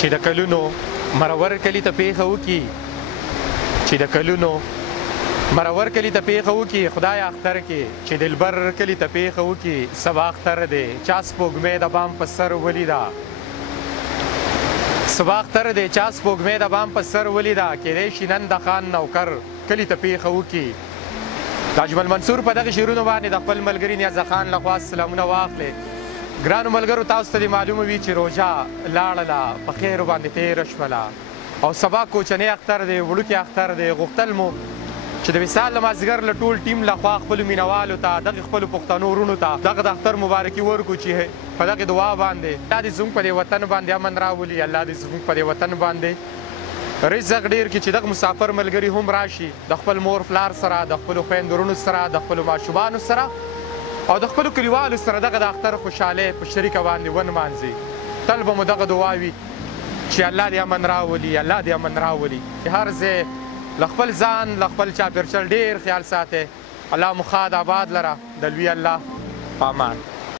چې د کلونو مرور کلي ته پیښه وکړي خدای اختر کې چې دلبر کلي ته پیښه وکړي سبا اختر دی چا سپوږمۍ د بام په سر ولیده کیدای شي نن د خان نوکر کلي ته پیښه وکړي د اجمل منصور په دغه شعرونو باندې د خپل ملګري نیازه خان لخوا سلامونه واخلئ. ګرانو ملګرو، تاسو ته دې معلومه وي چې روژه لاړله په خیرو باندې تېره شوله او سبا کوچنی اختر دی، وړوکی اختر دی. غوښتل مو چې د وصال د مازدیګر له ټول ټیم لخوا خپلو مینوالو ته دغې خپلو پښتنو وروڼو ته دغه د اختر مبارکي ورکړو چې په دغې دعا باندې الله دې زموږ په دې وطن باندې امن راولي، الله دې زموږ په دې وطن باندې رزق ډېر کړي چې دغه مسافر ملګري هم راشي د خپل مور پلار سره، د خپلو خویندو وروڼو سره، د خپلو ماشومانو سره او د خپلو کلیوالو سره دغه د اختر خوشحالۍ په شریکه باندې ونمانځي. تل به مو دغه دعا وي چې الله دې امن راولي. هر ځای له خپل ځان له خپل چاپېرچل ډېر خیال ساتئ. الله مو ښاد آباد لره د لوی الله په امان.